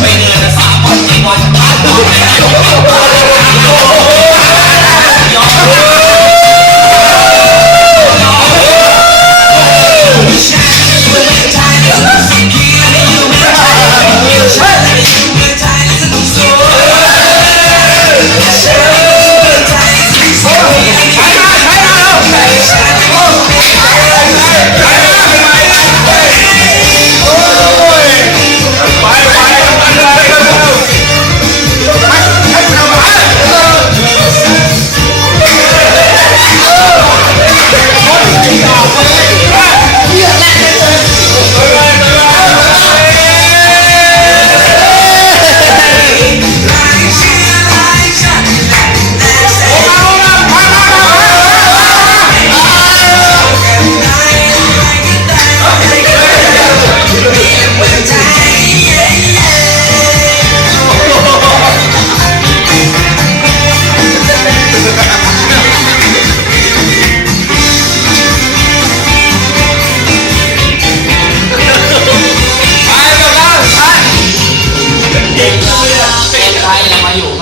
ไม่เดินสามวันสี่วันตายหมดแล้ว ไทยแล้วมาอยู่